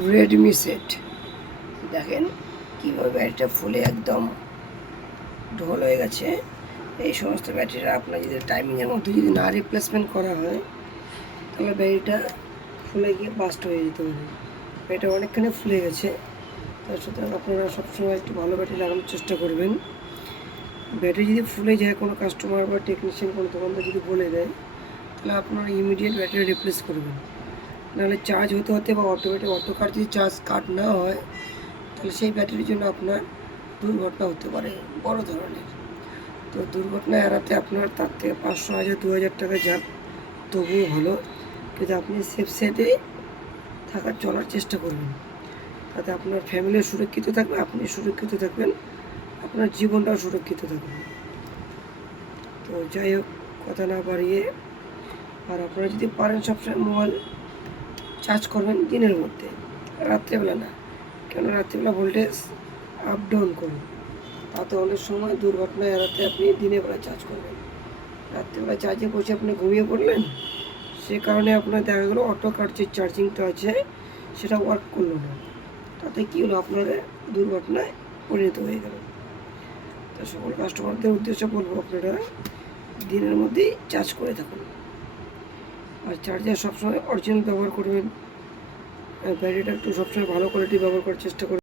Redmi set. দেখেন কীভাবে ব্যাটারিটা ফুলে একদম ঢোল হয়ে গেছে। এই সমস্ত ব্যাটারিটা আপনার যদি টাইমিংয়ের মধ্যে যদি না রিপ্লেসমেন্ট করা হয় তাহলে ব্যাটারিটা ফুলে গিয়ে বাস্ট হয়ে যেতে পারে। ব্যাটারি অনেকখানি ফুলে গেছে, তার সুতরাং আপনারা সবসময় একটু ভালো ব্যাটারি লাগানোর চেষ্টা করবেন। ব্যাটারি যদি ফুলে যায়, কোনো কাস্টমার বা টেকনিশিয়ান কোনো দোকানদার যদি বলে দেয়, তাহলে আপনারা ইমিডিয়েট ব্যাটারি রিপ্লেস করবেন। নাহলে চার্জ হতে হতে বা অটো কাট যদি চার্জ কাট না হয় তাহলে সেই ব্যাটারির জন্য আপনার দুর্ঘটনা হতে পারে বড় ধরনের। তো দুর্ঘটনা এড়াতে আপনার তার থেকে 500, 1000, 2000 টাকা যাক তবুও ভালো, কিন্তু আপনি সেফ সাইডে চলার চেষ্টা করবেন। তাতে আপনার ফ্যামিলিও সুরক্ষিত থাকবে, আপনি সুরক্ষিত থাকবেন, আপনার জীবনটাও সুরক্ষিত থাকবে। তো যাই হোক, কথা না বাড়িয়ে, আর আপনারা যদি পারেন সবসময় মোবাইল চার্জ করবেন দিনের মধ্যে, রাত্রেবেলা না। কেন রাত্রিবেলা ভোল্টেজ আপ ডাউন করুন, তাতে অনেক সময় দুর্ঘটনা এড়াতে আপনি দিনের বেলা চার্জ করবেন। রাত্রিবেলা চার্জে বসে আপনি ঘুমিয়ে পড়লেন, সে কারণে আপনার দেখা গেলো অটো কাট যে চার্জিংটা আছে সেটা ওয়ার্ক করলো না, তাতে কী হলো, আপনার দুর্ঘটনায় পরিণত হয়ে গেল। তো সকল কাস্টমারদের উদ্দেশ্যে বলবো, আপনারা দিনের মধ্যেই চার্জ করে থাকুন। আর চার্জার সবসময় অরিজিনাল ব্যবহার করবেন, ব্যাটারিটা একটু সবসময় ভালো কোয়ালিটি ব্যবহার করার চেষ্টা করবেন।